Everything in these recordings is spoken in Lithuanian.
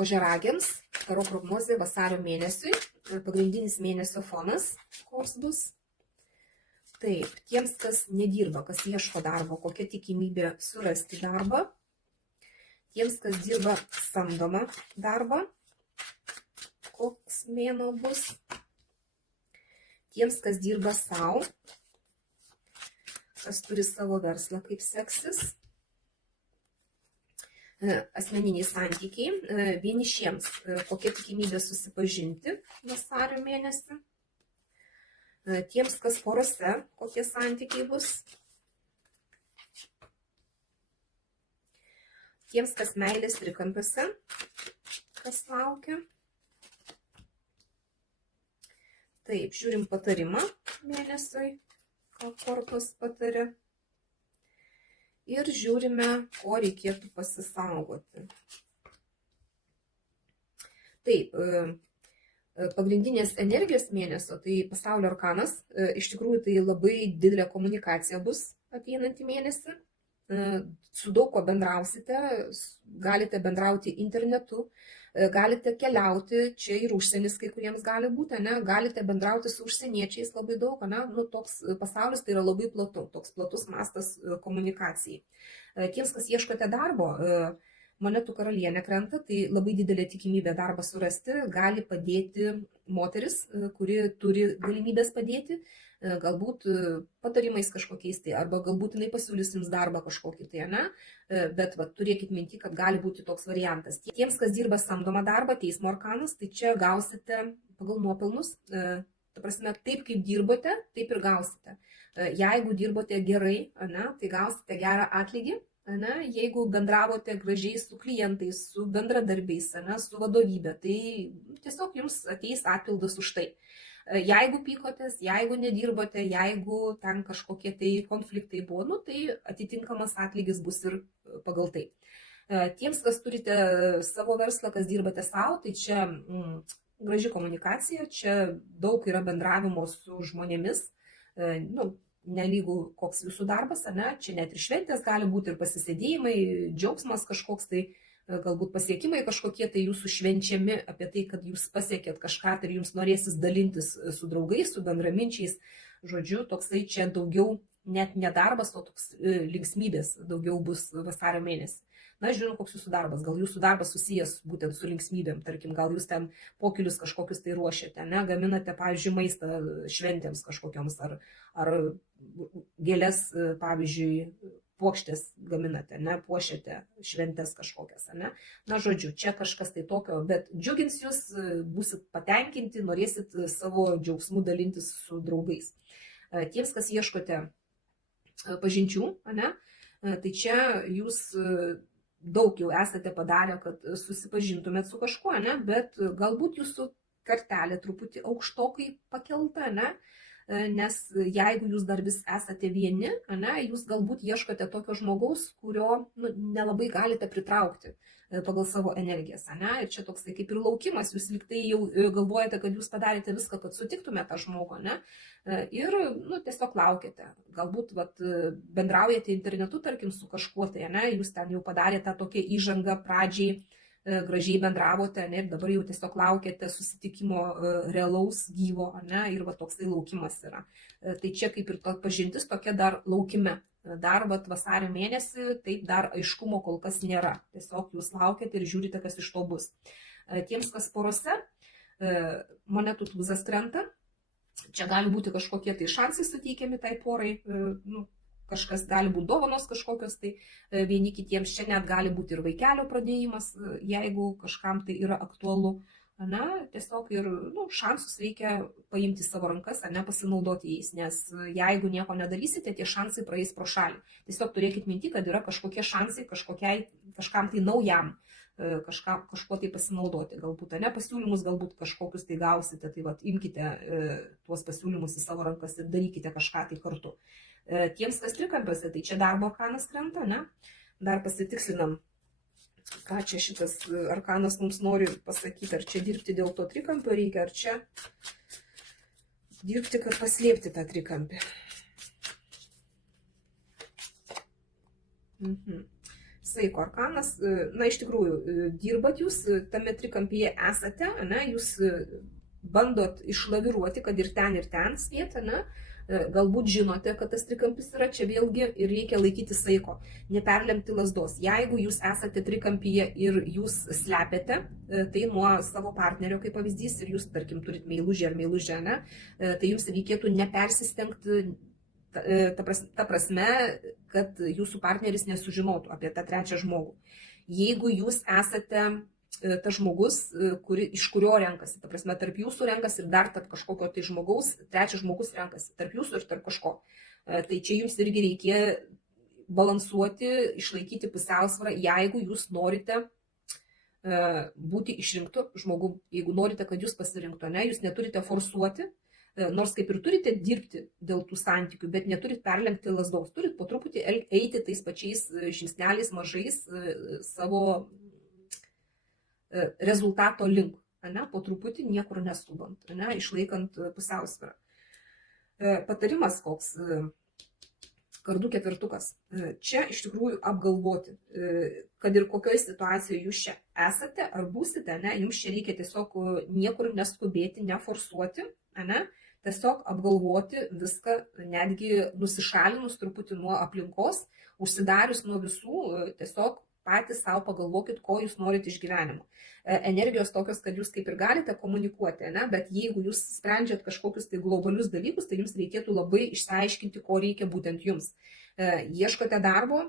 Ožiaragiams taro prognozė vasario mėnesiui, pagrindinis mėnesio fonas, koks bus. Taip, tiems, kas nedirba, kas ieško darbo, kokia tikimybė surasti darbą. Tiems, kas dirba samdomą darbą, koks mėnuo bus. Tiems, kas dirba savo, kas turi savo verslą, kaip seksis. Asmeniniai santykiai, vienišiems, kokia tikimybė susipažinti vasario mėnesį. Tiems, kas porose, kokie santykiai bus. Tiems, kas meilės trikampiuose, kas laukia. Taip, žiūrim patarimą mėnesiui, ką kortos patarė. Ir žiūrime, ko reikėtų pasisaugoti. Taip, pagrindinės energijos mėnesio, tai pasaulio arkanas, iš tikrųjų tai labai didelė komunikacija bus ateinantį mėnesį. Su daug ko bendrausite, galite bendrauti internetu, galite keliauti, čia ir užsienis kai kuriems gali būti, galite bendrauti su užsieniečiais labai daug, toks pasaulis tai yra labai platu, toks platus mastas komunikacijai. Tiems, kas ieškote darbo, monetų karalienė krenta, tai labai didelė tikimybė darbą surasti, gali padėti moteris, kuri turi galimybės padėti, galbūt patarimais kažkokiais tai, arba galbūt jinai pasiūlys jums darbą kažkokį tai, bet turėkit minti, kad gali būti toks variantas. Tiems, kas dirba samdomą darbą, teismo arkanas, tai čia gausite pagal nuopelnus, ta prasme, taip kaip dirbote, taip ir gausite. Jeigu dirbote gerai, tai gausite gerą atlygį, jeigu bendravote gražiai su klientais, su bendradarbiais, su vadovybė, tai tiesiog jums ateis atpildas už tai. Jeigu pykotės, jeigu nedirbote, jeigu ten kažkokie tai konfliktai buvo, tai atitinkamas atlygis bus ir pagal tai. Tiems, kas turite savo verslą, kas dirbate savo, tai čia graži komunikacija, čia daug yra bendravimo su žmonėmis, nelygų koks jūsų darbas, čia net ir šventės gali būti ir pasisėdėjimai, džiaugsmas kažkoks tai, galbūt pasiekimai kažkokie tai jūsų švenčiami apie tai, kad jūs pasiekėt kažką ir jums norėsis dalintis su draugais, su bendraminčiais. Žodžiu, toksai čia daugiau net nedarbas, o toks linksmybės daugiau bus vasario mėnesį. Žiūrėjau, koks jūsų darbas. Gal jūsų darbas susijęs būtent su linksmybėm, tarkim, gal jūs ten pokylius kažkokius tai ruošiate, gaminate, pavyzdžiui, maistą šventėms kažkokioms, ar gėlės, pavyzdžiui, puokštės gaminate, puošiate šventės kažkokias, žodžiu, čia kažkas tai tokio, bet džiugins jūs, būsit patenkinti, norėsit savo džiaugsmų dalintis su draugais. Tiems, kas ieškote pažinčių, tai čia jūs daug jau esate padarę, kad susipažintumėt su kažkuo, bet galbūt jūsų kartelė truputį aukštokai pakelta, nes jeigu jūs dar vis esate vieni, jūs galbūt ieškote tokio žmogaus, kurio nelabai galite pritraukti pagal savo energijas. Ir čia toksai kaip ir laukimas, jūs liktai jau galvojate, kad jūs padarėte viską, kad sutiktumėte tą žmogų, ir tiesiog laukiate. Galbūt bendraujate internetu, tarkim, su kažkuo tai, jūs ten jau padarėte tokią įžangą pradžiai, gražiai bendravote, ir dabar jau tiesiog laukiate susitikimo realaus, gyvo, ir toksai laukimas yra. Tai čia kaip ir pažintis tokia dar laukime. Dar vasario mėnesį taip dar aiškumo kol kas nėra. Tiesiog jūs laukiate ir žiūrite, kas iš to bus. Tiems, kas porose, monetų tūzas krenta. Čia gali būti kažkokie tai šansai suteikiami tai porai, kažkas gali būti dovanos kažkokios, tai vieni kitiems čia net gali būti ir vaikelio pradėjimas, jeigu kažkam tai yra aktualu. Tiesiog ir šansus reikia paimti savo rankas, pasinaudoti jais, nes jeigu nieko nedarysite, tie šansai praeis pro šalį. Tiesiog turėkit minti, kad yra kažkokie šansai kažkam tai naujam, kažkuo tai pasinaudoti. Galbūt pasiūlymus, galbūt kažkokius tai gausite, tai imkite tuos pasiūlymus į savo rankas ir darykite kažką tai kartu. Tiems, kas trikampiuose, tai čia darbo arkanas krenta, dar pasitikslinam, ką čia šitas arkanas mums nori pasakyti, ar čia dirbti dėl to trikampio reikia, ar čia dirbti, kad paslėpti tą trikampį. Saiko arkanas, na iš tikrųjų, dirbat jūs, tame trikampyje esate, ne, jūs bandot išlaviruoti, kad ir ten spėt, ne, galbūt žinote, kad tas trikampis yra čia vėlgi ir reikia laikyti saiko, neperlemti lasdos. Jeigu jūs esate trikampyje ir jūs slepiate, tai nuo savo partnerio, kaip pavyzdys, ir jūs, tarkim, turit meilužę ar meilužę, ne, tai jums reikėtų nepersistengti, ta prasme, kad jūsų partneris nesužinotų apie tą trečią žmogų. Jeigu jūs esate tas žmogus, iš kurio renkasi, ta prasme, tarp jūsų renkasi ir dar tarp kažkokio tai žmogaus, trečias žmogus renkasi, tarp jūsų ir tarp kažko. Tai čia jums irgi reikia balansuoti, išlaikyti pusiausvyrą, jeigu jūs norite būti išrinktų žmogum, jeigu norite, kad jūs pasirinktų, ne, jūs neturite forsuoti, nors kaip ir turite dirbti dėl tų santykių, bet neturit perlenkti lasdos, turit po truputį eiti tais pačiais žingsneliais mažais savo rezultato link, ne, po truputį niekur neskubant, ne, išlaikant pusiausvyrą. Patarimas koks, kardų ketvirtukas. Čia iš tikrųjų apgalvoti, kad ir kokioje situacijoje jūs čia esate ar būsite, ne, jums čia reikia tiesiog niekur neskubėti, neforsuoti, ne, tiesiog apgalvoti viską, netgi nusišalinus truputį nuo aplinkos, užsidarius nuo visų, tiesiog patys savo pagalvokit, ko jūs norite iš gyvenimo. Energijos tokios, kad jūs kaip ir galite komunikuoti, ne? Bet jeigu jūs sprendžiat kažkokius tai globalius dalykus, tai jums reikėtų labai išsiaiškinti, ko reikia būtent jums. Ieškote darbo,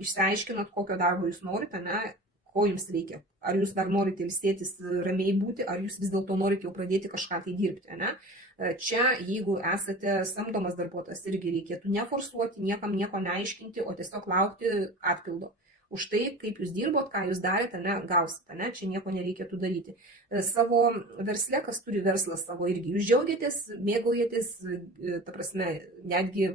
išsiaiškinat, kokio darbo jūs norite, ne? Ko jums reikia. Ar jūs dar norite ilsėtis, ramiai būti, ar jūs vis dėlto norite jau pradėti kažką tai dirbti, ne? Čia, jeigu esate samdomas darbuotojas, irgi reikėtų neforsuoti, niekam nieko neaiškinti, o tiesiog laukti atpildo. Už tai, kaip jūs dirbot, ką jūs darėte, ne, gausite, ne, čia nieko nereikėtų daryti. Savo versle, kas turi verslą savo irgi, jūs džiaugiatės, mėgaujatės, ta prasme, netgi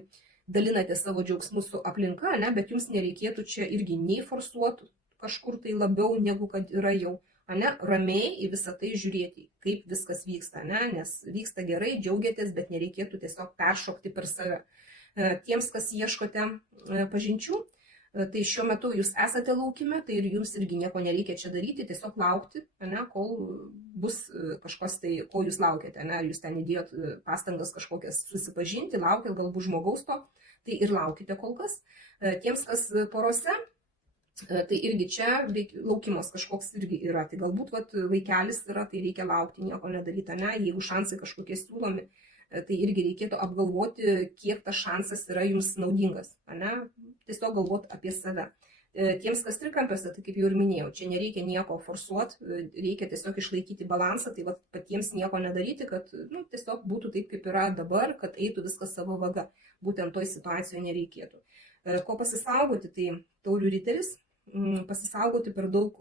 dalinate savo džiaugsmus su aplinka, ne, bet jums nereikėtų čia irgi nei forsuoti kažkur tai labiau, negu kad yra jau, ne, ramiai į visą tai žiūrėti, kaip viskas vyksta, ne, nes vyksta gerai, džiaugiatės, bet nereikėtų tiesiog peršokti per save. Tiems, kas ieškote pažinčių, tai šiuo metu jūs esate laukime, tai ir jums irgi nieko nereikia čia daryti, tiesiog laukti, ne, kol bus kažkas tai, ko jūs laukiate, ne, jūs ten įdėjot pastangas kažkokias susipažinti, laukit galbūt žmogaus to, tai ir laukite kol kas. Tiems, kas porose, tai irgi čia laukimas kažkoks irgi yra, tai galbūt vaikelis yra, tai reikia laukti, nieko nedaryti, ne, jeigu šansai kažkokie siūlomi, tai irgi reikėtų apgalvoti, kiek tas šansas yra jums naudingas, ne? Tiesiog galvoti apie save. Tiems, kas trikampiuose, tai kaip jau ir minėjau, čia nereikia nieko forsuoti, reikia tiesiog išlaikyti balansą, tai patiems nieko nedaryti, kad tiesiog būtų taip, kaip yra dabar, kad eitų viskas savo vaga. Būtent toj situacijoje nereikėtų. Ko pasisaugoti, tai taurių riteris, pasisaugoti per daug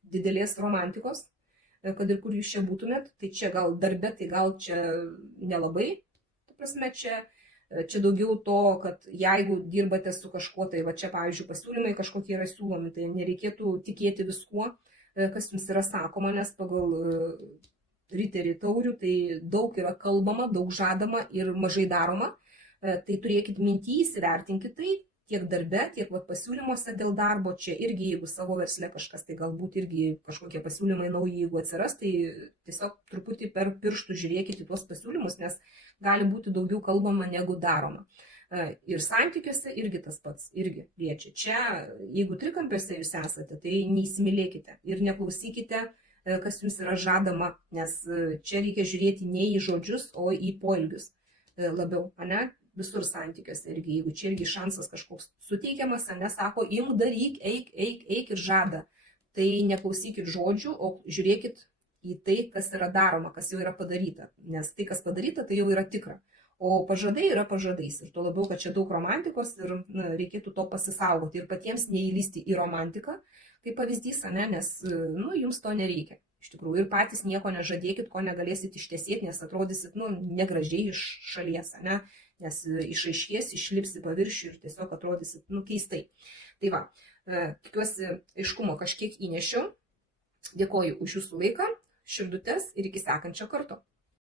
didelės romantikos, kad ir kur jūs čia būtumėt, tai čia gal darbe, tai gal čia nelabai, ta prasme, čia daugiau to, kad jeigu dirbate su kažkuo, tai va čia, pavyzdžiui, pasiūlymai kažkokie yra siūlomi, tai nereikėtų tikėti viskuo, kas jums yra sakoma, nes pagal riterį taurių, tai daug yra kalbama, daug žadama ir mažai daroma, tai turėkit minty, įsivertinkit tai, tiek darbe, tiek pasiūlymuose dėl darbo, čia irgi, jeigu savo versle kažkas, tai galbūt irgi kažkokie pasiūlymai nauji, jeigu atsiras, tai tiesiog truputį per pirštų žiūrėkite tuos pasiūlymus, nes gali būti daugiau kalbama negu daroma. Ir santykiuose irgi tas pats, irgi liečia. Čia, jeigu trikampiuose jūs esate, tai neįsimylėkite ir neklausykite, kas jums yra žadama, nes čia reikia žiūrėti ne į žodžius, o į poelgius labiau, ne? Visur santykiuose irgi, jeigu čia irgi šansas kažkoks suteikiamas, nesako, imk daryk, eik ir žada, tai neklausykit žodžių, o žiūrėkit į tai, kas yra daroma, kas jau yra padaryta, nes tai, kas padaryta, tai jau yra tikra, o pažadai yra pažadais ir tuo labiau, kad čia daug romantikos ir reikėtų to pasisaugoti ir patiems neįlysti į romantiką, kaip pavyzdys, ne, nes jums to nereikia. Iš tikrųjų, ir patys nieko nežadėkit, ko negalėsit ištesėti, nes atrodysit negražiai iš šalies, ne? Nes išaiškės, išlipsi paviršių ir tiesiog atrodysit keistai. Tai va, tikiuosi aiškumo kažkiek įnešiau. Dėkoju už jūsų laiką, širdutes ir iki sekančio karto.